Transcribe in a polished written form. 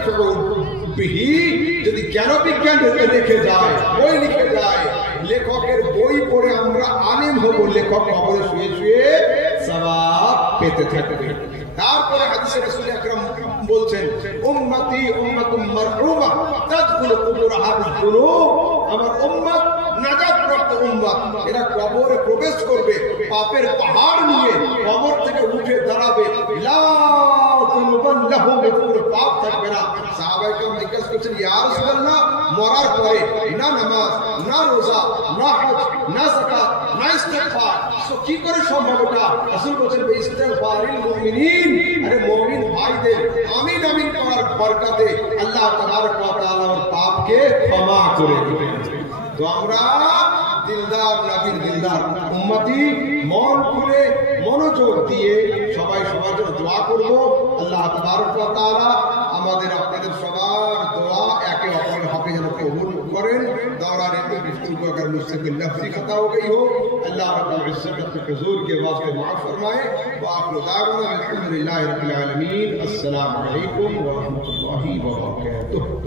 ইয়ান্তাফিউন বিহি, যদি জ্ঞান বিজ্ঞান লিখে যায়, বই লিখে যায়, লেখকের বই পড়ে আমরা আলিম হব, লেখক কবরে শুয়ে শুয়ে সওয়াব পেতে থাকবে। তারপরে হাদিসে রাসূল আকরাম বলছেন, উম্মতি উম্মাতুম মারহুমা তাদখুলু কুবুরাহা বিযুনুব, আমার উম্মত নাজাতপ্রাপ্ত উম্মত, এরা কবরে প্রবেশ করবে পাপের পাহাড় নিয়ে, কবর থেকে উঠে দাঁড়াবে, লা যুনুবান লাহুম, কোনো পাপ থাকবে না। সাহাবায়ে কেরাম জিজ্ঞাসা করছেন, ইয়া রাসূলুল্লাহ, মরার পরে না নামাজ, না রোজা, না হজ, না যাকাত, না ইস্তিগফার, তো কি করে সম্ভব এটা? রাসূল বলেন, ইস্তিগফারিল মুমিনিন, আরে মুমিন ভাইদের আমিন আমিন করার বরকতে আল্লাহ তাবারক ওয়া তাআলা পাপকে ক্ষমা করে দিবেন। তো আমরা দিলদার নবীর দিলদার উম্মতি, মন খুলে মনোযোগ দিয়ে সবাই সবার জন্য দোয়া করব। আল্লাহ তাবারক ওয়া তাআলা আমাদের আপনাদের সবার দোয়া একে অপরের হকে যেন কবুল করেন। दौरान गुफ्तगू अगर मुझसे कोई लफ्ज़ी खता हो गई हो, अल्लाह रब्बुल इज़्ज़त अपने हुज़ूर के वास्ते माफ़ फरमाए। व आखिरु दावाना अल्हम्दुलिल्लाहि रब्बिल आलमीन। अस्सलामु अलैकुम व रहमतुल्लाहि व बरकातुहू।